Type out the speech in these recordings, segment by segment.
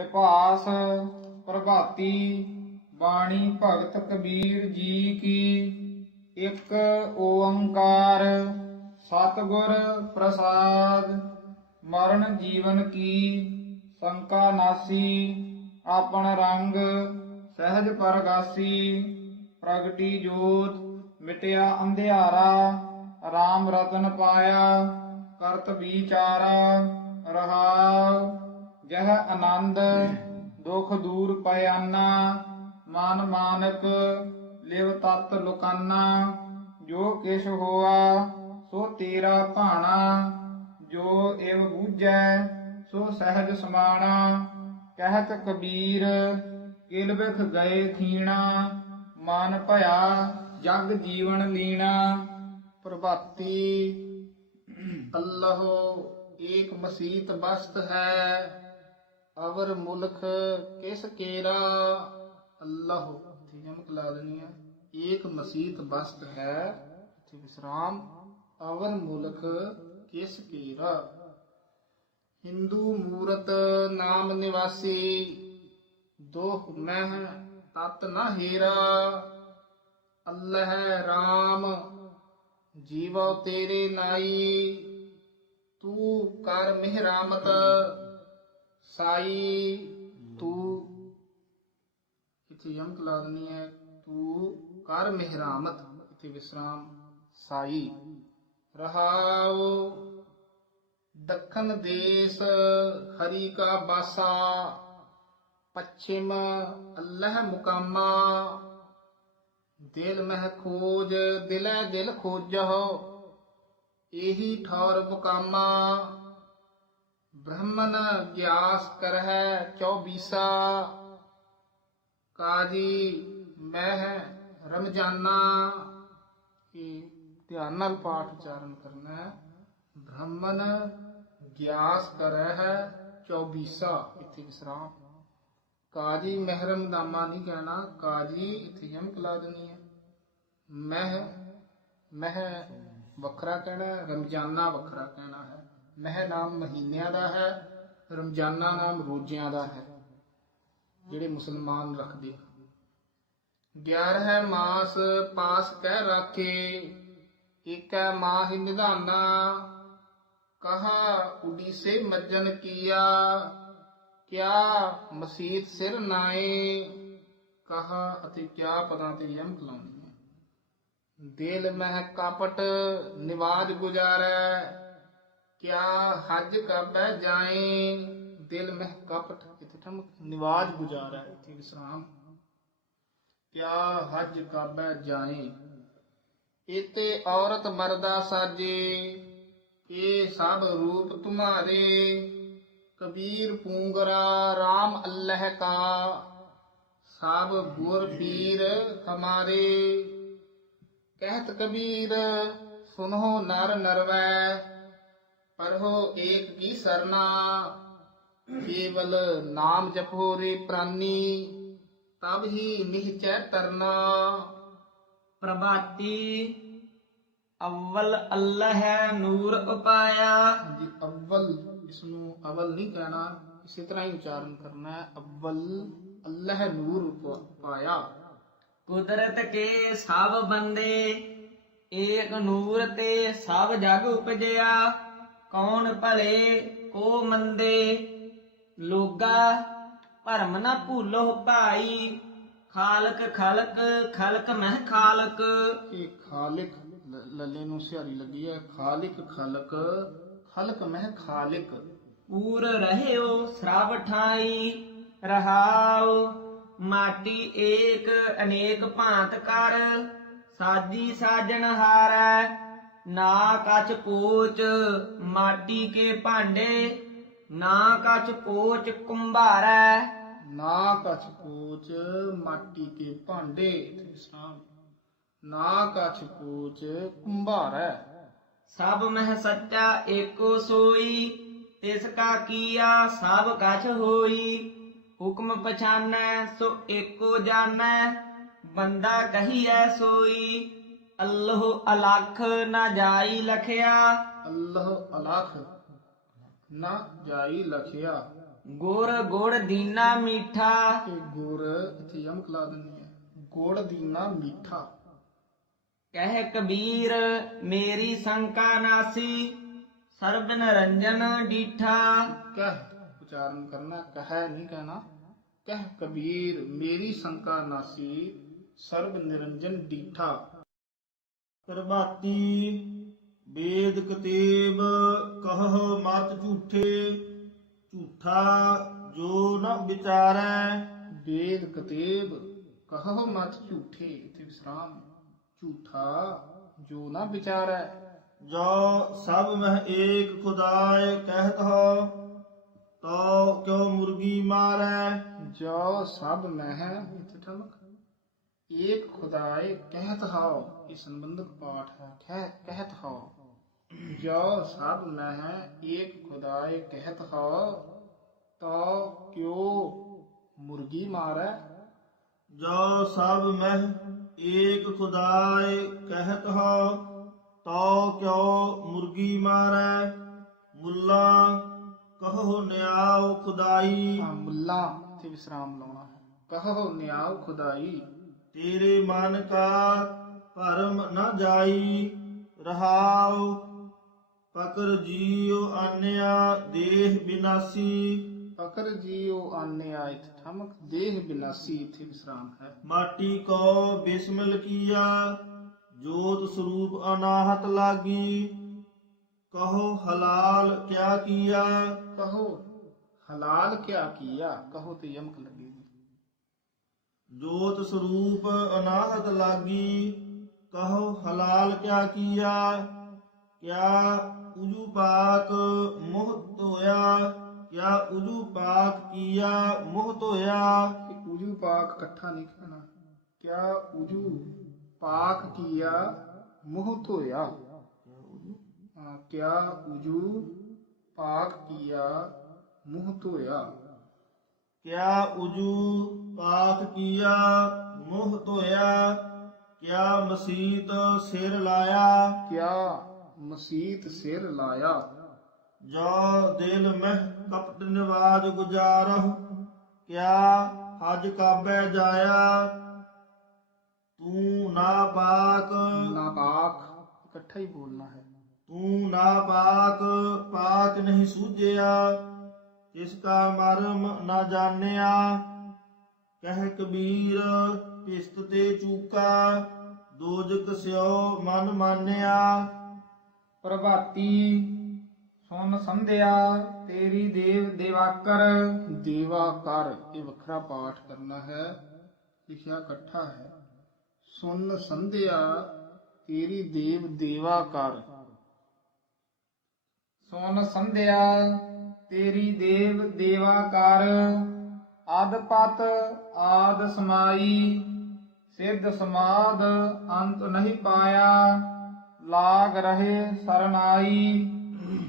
ਵਿਭਾਸ ਪ੍ਰਭਾਤੀ ਬਾਣੀ ਭਗਤ ਕਬੀਰ ਜੀ ਕੀ ਇੱਕ ਓੰਕਾਰ ਸਤਿਗੁਰ ਪ੍ਰਸਾਦ, ਮਰਨ ਜੀਵਨ ਕੀ ਸੰਕਾ ਨਾਸੀ, ਆਪਣ ਰੰਗ ਸਹਿਜ ਪਰਗਾਸੀ, ਪ੍ਰਗਟੀ ਜੋਤ ਮਿਟਿਆ ਅੰਧਿਆਰਾ RAM ਰਤਨ ਪਾਇਆ, ਕਰਤ ਵਿਚਾਰਾ ਰਹਾਉ ਜਹ ਆਨੰਦ ਦੁਖ ਦੂਰ ਪਿਆਨਾ ਮਨ ਮਾਨਕ ਲਿਵ ਤਤ ਲੁਕਾਨਾ ਜੋ ਕਿਛ ਹੋਆ ਸੋ ਤੇਰਾ ਭਾਣਾ ਜੋ ਇਵ ਬੂਝੈ ਸੋ ਸਹਿਜ ਸਮਾਣਾ ਕਹਿਤ ਕਬੀਰ ਕਿਲ ਬਿਖ ਗਏ ਖੀਣਾ ਮਨ ਭਇਆ ਜਗ ਜੀਵਨ ਲੀਣਾ ਪ੍ਰਭਾਤੀ ਅੱਲਾਹ ਏਕ ਮਸੀਤ ਬਸਤ ਹੈ। ਅਵਰ ਮੁਲਕ ਕਿਸ ਕੇਰਾ? ਅੱਲਾਹ ਇੱਥੇ ਜਮਕ ਲਾ ਦੇਣੀ ਹੈ ਏਕ ਮਸੀਤ ਬਸਤ ਹੈ ਇੱਥੇ ਵਿਸਰਾਮ। ਅਵਰ ਮੁਲਕ ਕਿਸ ਕੇਰਾ? ਹਿੰਦੂ ਮੂਰਤ ਨਾਮ ਨਿਵਾਸੀ, ਦੋਹ ਮਹਿ ਤਤ ਨਾ ਹੀਰਾ। ਅੱਲਾਹ RAM ਜੀਵੋ ਤੇਰੇ ਨਾਈ, ਤੂੰ ਕਰ ਮਿਹਰਾਮਤ। ਸਾਈ, ਤੂੰ, ਇੱਥੇ ਯਮਕ ਲਾ ਹੈ, ਤੂੰ, ਕਰ ਮਿਹਰਾਮਤ, ਇੱਥੇ ਵਿਸਰਾਮ, ਸਾਈ। ਰਹਾਉ, ਦੱਖਣ ਦੇਸ, ਹਰੀ ਕਾ ਬਾਸਾ, ਪੱਛਮ, ਅੱਲਹ ਮੁਕਾਮਾ। ਦਿਲ ਮਹਿ ਖੋਜ, ਦਿਲੈ ਦਿਲ ਖੋਜਹੁ, ਇਹੀ ਠੌਰ ਮੁਕਾਮਾ। ਬ੍ਰਹਮਨ ਗਿਆਸ ਕਰਹਿ ਚੌਬੀਸਾ। ਕਾਜੀ ਮਹਿ ਰਮਜਾਨਾ। ਇਹ ਧਿਆਨ ਨਾਲ ਪਾਠ ਉਚਾਰਨ ਕਰਨਾ ਹੈ। ਬ੍ਰਹਮਨ ਗਿਆਸ ਕਰਹਿ ਚੌਬੀਸਾ। ਇੱਥੇ ਵਿਸਰਾਮ। ਕਾਜੀ ਮਹਿਰਮ ਦਾਮਾ ਨਹੀਂ ਕਹਿਣਾ। ਕਾਜੀ ਇੱਥੇ ਯਮਕ ਲਾ ਦੇਣੀ ਹੈ। ਮਹਿ ਮਹਿ ਵੱਖਰਾ ਕਹਿਣਾ ਰਮਜ਼ਾਨਾ ਵੱਖਰਾ ਕਹਿਣਾ ਹੈ। ਮਹਿ ਨਾਮ ਮਹੀਨਿਆਂ ਦਾ ਹੈ, ਰਮਜ਼ਾਨਾ ਨਾਮ ਰੋਜ਼ਿਆਂ ਦਾ ਹੈ, ਜਿਹੜੇ ਮੁਸਲਮਾਨ ਰੱਖਦੇ ਗਿਆਰ ਹੈ ਮਾਸ, ਪਾਸ ਕਹਿ ਰਾਖੇ, ਏਕੈ ਮਾਹਿ ਨਿਧਾਨਾ, ਕਹਾ ਉਡੀਸੇ ਮੱਜਨ ਕੀਆ, ਕਿਆ ਮਸੀਤ ਸਿਰ ਨਾਏ, ਕਹਾ ਅਤੇ ਕਿਆ ਪਦਾਂ ਤੇ ਯਮਕ ਲਾਉਣੀ ਹੈ ਦਿਲ ਮਹਿ ਕਪਟ, ਨਿਵਾਜ ਗੁਜਾਰੈ ਕਿਆ ਹਜ ਕਬੈ ਜਾਏ? ਦਿਲ ਮਹਿ ਕਪਟ, ਇਥੇ ਠਮਕ, ਨਿਵਾਜ ਗੁਜਾਰਾ, ਇਥੇ ਵਿਸਰਾਮ। ਕਿਆ ਹਜ ਕਬੈ ਜਾਏ? ਇਤੇ ਔਰਤ ਮਰਦਾ ਸਾਜੇ, ਇਹ ਸਭ ਰੂਪ ਤੁਮਾਰੇ। ਕਬੀਰ ਪੂੰਗਰਾ RAM ਅੱਲਹ ਕਾ। ਸਭ ਗੁਰ ਪੀਰ ਹਮਾਰੇ। ਕਹਿਤ ਕਬੀਰ, ਸੁਨੋ ਨਰ ਨਰਵੈ। ਸਰਨਾ। ਕੇਵਲ ਨਾਮ ਜਪੋ ਰੇ ਪ੍ਰਾਨੀ ਤਬ ਹੀ ਨਿਹਚੈ ਤਰਨਾ। ਪ੍ਰਭਾਤੀ ਅਵਲ ਅੱਲਾ ਹੈ ਨੂਰ ਉਪਾਇਆ। ਜੀ ਅਵਲ ਇਸ ਨੂੰ ਅਵਲ ਨਹੀਂ ਕਹਿਣਾ ਇਸੇ ਤਰ੍ਹਾਂ ਹੀ ਉਚਾਰਨ ਕਰਨਾ ਹੈ। ਅਵਲ ਅੱਲਾਹ ਨੂਰ ਉਪ- ਪਾਇਆ ਕੁਦਰਤ ਕੇ ਸਭ ਬੰਦੇ ਏਕ ਨੂਰ ਤੇ ਸਭ ਜਗ ਉਪਜਿਆ। ਕੌਣ ਭਲੇ ਕੋ ਮੰਦੇ? ਲੋਗਾ ਭਰਮ ਨਾ ਭੂਲੋ ਭਾਈ। ਖਾਲਕ ਖਲਕ ਖਲਕ ਮਹਿ ਖਾਲਕ। ਇਹ ਖਾਲਿਕ ਲੱਲੇ ਨੂੰ ਸਿਹਾਰੀ ਲੱਗੀ ਹੈ। ਖਾਲਿਕ ਖਲਕ ਖਲਕ ਮਹਿ ਖਾਲਿਕ। ਪੂਰ ਰਹਿਓ ਸ੍ਰਵ ਠਾਈ ਰਹਾਉ ਮਾਟੀ ਏਕ ਅਨੇਕ ਭਾਂਤ ਕਰ। ਸਾਜੀ ਸਾਜਣ ਹਾਰੈ ਨਾ ਕਛ ਪੋਚ ਮਾਟੀ ਕੇ ਭਾਂਡੇ ਨਾ ਕਛ ਪੋਚ ਕੁੰਭਾਰੈ। ਨਾ ਕਛ ਪੂਚ ਮਾਟੀ ਕੇ ਭਾਂਡੇ ਨਾ ਕਛ ਪੂਚ ਕੁੰਭਾਰੈ। ਸਭ ਮਹਿ ਸੱਚਾ ਏਕੋ ਸੋਈ ਤਿਸ ਕਾ ਕੀਆ ਸਭ ਕਛ ਹੋਈ। ਹੁਕਮ ਪਛਾਨੈ ਸੋ ਏਕੋ ਜਾਣੈ ਬੰਦਾ ਕਹੀਐ ਸੋਈ। ਅੱਲਾਹ ਅਲਖ ਨਾ ਜਾਈ ਲਖਿਆ। ਅੱਲਾਹ ਅਲਖ ਨਾ ਜਾਈ ਲਖਿਆ। ਗੁਰ ਗੁੜ ਦੀਨਾ ਮੀਠਾ। ਗੁਰ ਇੱਥੇ ਯਮਕ ਲਾ ਦਿੰਦੀ ਹੈ। ਗੁੜ ਦੀਨਾ ਮਿੱਠਾ। ਕਹਿ ਕਬੀਰ ਮੇਰੀ ਸੰਕਾ ਨਾਸੀ ਸਰਬ ਨਿਰੰਜਨ ਡੀਠਾ। ਕਹਿ ਉਚਾਰਨ ਕਰਨਾ ਕਹਿ ਨਹੀਂ ਕਹਿਣਾ। ਕਹਿ ਕਬੀਰ ਮੇਰੀ ਸੰਕਾ ਨਾਸੀ ਸਰਬ ਨਿਰੰਜਨ ਡੀਠਾ। ਪ੍ਰਭਾਤੀ ਵੇਦ ਕਤੇਬ ਕਹ ਮਤ ਝੂਠੇ ਝੂਠਾ ਜੋ ਨ ਵਿਚਾਰੈ ਵੇਦ ਕਤੇਬ ਕਹੋ ਮਤ ਝੂਠੇ ਇਥੇ ਵਿਸਰਾਮ ਝੂਠਾ ਜੋ ਨਾ ਵਿਚਾਰੈ ਜੋ ਸਭ ਮਹਿ ਏਕ ਖੁਦਾਇ ਕਹਿਤ ਹੋ ਤੋ ਕਿਉ ਮੁਰਗੀ ਮਾਰੈ ਜੋ ਸਭ ਮਹਿ ਇਥੇ ਠਮਕ ਏਕ ਖੁਦਾਏ ਕਹਿਤ ਹਾਉ ਇਹ ਸੰਬੰਧਕ ਪਾਠ ਹੈ ਕਹਿ ਕਹਿਤ ਹਾਉ। ਜੋ ਸਭ ਮਹਿ ਏਕ ਖੁਦਾਏ ਕਹਿਤ ਹਾਉ ਤੋ ਕਿਉ ਮੁਰਗੀ ਮਾਰੈ? ਜੋ ਸਭ ਮਹਿ ਏਕ ਖੁਦਾਇ ਕਹਿਤ ਹੋ ਤੋ ਕਿਉ ਮੁਰਗੀ ਮਾਰੈ? ਮੁੱਲਾ ਕਹੋ ਨਿਆਉ ਖੁਦਾਈ। ਮੁੱਲਾ ਤੇ ਵਿਸਰਾਮ ਲਾਉਣਾ ਹੈ। ਕਹੋ ਨਿਆਉ ਖੁਦਾਈ। ਤੇਰੇ ਮਨ ਕਾ ਭਰਮ ਨ ਜਾਈ ਰਹਾਉ ਪਕਰ ਜੀਉ ਆਨਿਆ ਦੇਹ ਬਿਨਾਸੀ। ਫਕਰ ਜੀਉ ਆਨੇ ਆਇਤ ਠਮਕ ਦੇਹ ਬਿਨਾਸੀ ਇਥੇ ਵਿਸਰਾਮ ਹੈ। ਮਾਟੀ ਕੋ ਬਿਸਮਿਲ ਕੀਆ ਜੋਤ ਸਰੂਪ ਅਨਾਹਤ ਲਾਗੀ। ਕਹੋ ਹਲਾਲ ਕਿਆ ਕੀਆ? ਕਹੋ ਹਲਾਲ ਕਿਆ ਕੀਆ ਕਹੋ ਤੇ ਯਮਕ ਲਾਗੀ। ਕਹੋ ਹਲਾਲ ਕਿਆ ਕੀਆ? ਕਿਆ ਉਜੂ ਪਾਕ ਮੁਹ ਧੋਇਆ? ਕਿਆ ਉਜੂ ਪਾਕ ਕੀਆ ਮੁਹ ਧੋਇਆ? ਕਿ ਉਜੂ ਪਾਕ ਇਕੱਠਾ ਨਹੀਂ ਕਹਿਣਾ। ਕਿਆ ਉਜੂ ਪਾਕ ਕੀਆ ਮੂੰਹ ਧੋਇਆ? ਹਾਂ, ਕਿਆ ਉਜੂ ਪਾਕ ਕੀਆ ਮੂੰਹ ਧੋਇਆ? ਕਿਆ ਉਜੂ ਪਾਕ ਕੀਆ ਮੁਹ ਧੋਇਆ ਕਿਆ ਮਸੀਤ ਸਿਰ ਲਾਇਆ ਕਿਆ ਮਸੀਤ ਸਿਰ ਲਾਇਆ ਜੋ ਦਿਲ ਮਹਿ ਕਪਟ ਨਿਵਾਜ ਗੁਜਾਰਹੁ ਕਿਆ ਹਜ ਕਾਬੈ ਜਾਇਆ ਤੂੰ ਨਾ ਪਾਕ ਨਾਪਾਕ ਇਕੱਠਾ ਹੀ ਬੋਲਣਾ ਹੈ ਤੂੰ ਨਾ ਪਾਕ ਪਾਕ ਨਹੀਂ ਸੂਝਿਆ ਤਿਸ ਕਾ ਮਰਮ ਨਾ ਜਾਣਿਆ ਕਹਿ ਕਬੀਰ ਪਿਸਤ ਤੇ ਚੂਕਾ ਦੋਜਕ ਸਿਓ ਮਨ ਮਾਨਿਆ। ਪ੍ਰਭਾਤੀ ਸੁਨ ਸੰਧਿਆ ਤੇਰੀ ਦੇਵ ਦੇਵਾਕਰ। ਦੇਵਾ ਕਰ ਇਹ ਵੱਖਰਾ ਪਾਠ ਕਰਨਾ ਹੈ ਲਿਖਿਆ ਇਕੱਠਾ ਹੈ। ਸੁਨ ਸੰਧਿਆ ਤੇਰੀ ਦੇਵ ਦੇਵਾ ਕਰ ਸੁਨ ਸੰਧਿਆ ਤੇਰੀ ਦੇਵ ਦੇਵਾਕਾਰ ਆਦ ਪਤ ਆਦ ਸਮਾਈ ਸਿੱਧ ਸਮਾਦ ਅੰਤ ਨਹੀਂ ਪਾਇਆ ਲਾਗ ਰਹੇ ਸਰਨਾਈ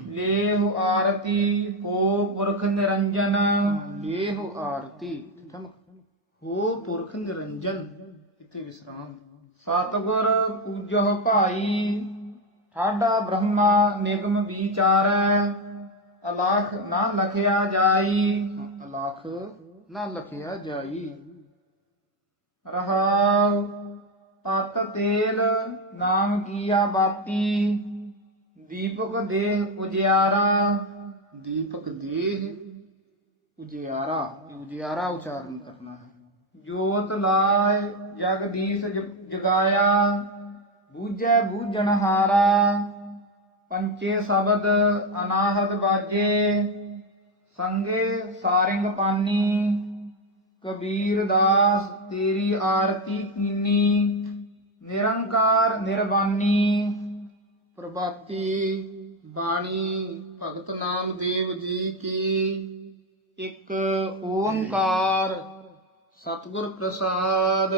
ਲੇਹੁ ਆਰਤੀ ਕੋ ਪੁਰਖ ਨਿਰੰਜਨ। ਲੇਹ ਆਰਤੀ ਹੋ ਪੁਰਖ ਨਿਰੰਜਨ ਇੱਥੇ ਵਿਸਰਾਮ। ਸਤਗੁਰ ਪੂਜੋ ਭਾਈ ਠਾਡਾ ਬ੍ਰਹਮਾ ਨਿਗਮ ਵਿਚਾਰੈ। ਅਲਖ ਨਾ ਲਖਿਆ ਜਾਈ। ਅਲਖ ਨਾ ਲਖਿਆ ਜਾਈ। ਰਹਾਉ ਤਤ ਤੇਲ ਨਾਮ ਕੀਆ ਬਾਤੀ। ਦੀਪਕ ਦੇਹ ਉਜਿਆਰਾ। ਦੀਪਕ ਦੇਹ ਉਜਿਆਰਾ। ਉਜਿਆਰਾ ਉਚਾਰਨ ਕਰਨਾ ਹੈ। ਜੋਤ ਲਾਇ ਜਗਦੀਸ਼ ਜ- ਜਗਾਇਆ। ਬੂਝੈ ਬੂਝਣਹਾਰਾ। ਪੰਚੇ ਸ਼ਬਦ ਅਨਾਹਦ ਬਾਜੇ, ਸੰਗੇ ਸਾਰਿੰਗ ਪਾਨੀ, ਕਬੀਰ ਦਾਸ ਤੇਰੀ ਆਰਤੀ ਕੀਨੀ, ਨਿਰੰਕਾਰ ਨਿਰਵਾਨੀ, ਪ੍ਰਭਾਤੀ ਬਾਣੀ, ਭਗਤ ਨਾਮਦੇਵ ਜੀ ਕੀ, ਇੱਕ ਓੰਕਾਰ ਸਤਿਗੁਰ ਪ੍ਰਸਾਦ,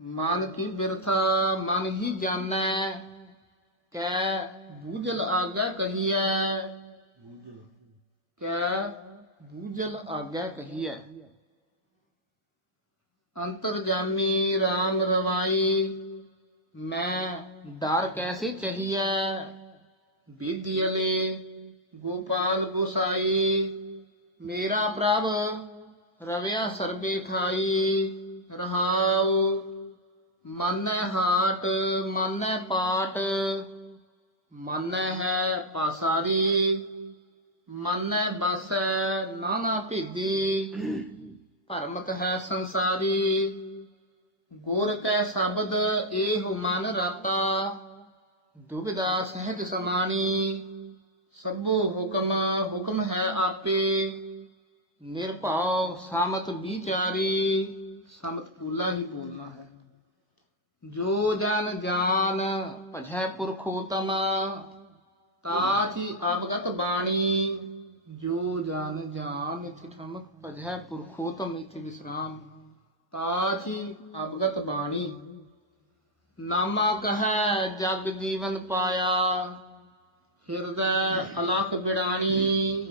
ਮਨ ਕੀ ਬਿਰਥਾ ਮਨ ਹੀ ਜਾਣੈ, ਕੈ भूजल आगे कही है क्या भूजल आगे कही है अंतर जामी राम रवाई मैं डर कैसे चाहिए विद्यले गोपाल गोसाई मेरा प्रभ रव्या सर्वे खाई रहाओ मन हाट मन पाट ਮਨੈ ਹੈ ਪਾਸਾਰੀ, ਮਨੈ ਬਸੈ ਨਾਨਾ ਭੇਦੀ, ਭਰਮਕ ਹੈ ਸੰਸਾਰੀ। ਗੁਰ ਕੈ ਸ਼ਬਦ, ਏਹੁ ਮਨ ਰਾਤਾ ਦੁਬਿਦਾ ਸਹਿਜ ਸਮਾਣੀ। ਸਭੋ ਹੁਕਮ ਹੁਕਮ ਹੈ ਆਪੇ, ਨਿਰਭਉ ਸਮਤ ਵਿਚਾਰੀ। ਸਮਤ ਪੂਲਾ ਹੀ ਬੋਲਣਾ ਹੈ। ਜੋ ਜਨ ਜਾਨ ਭਜੈ ਪੁਰਖੋਤਮ ਤਾਚੀ ਅਵਗਤ ਬਾਣੀ, ਜੋ ਜਨ ਜਾਨ ਇਥੇ ਠਮਕ ਭਜੈ ਪੁਰਖੋਤਮ ਇਥੇ ਵਿਸਰਾਮ ਤਾਚੀ ਅਵਗਤ ਬਾਣੀ। ਨਾਮਾ ਕਹੈ ਜਗ ਜੀਵਨ ਪਾਇਆ, ਹਿਰਦੈ ਅਲਖ ਬਿੜਾਣੀ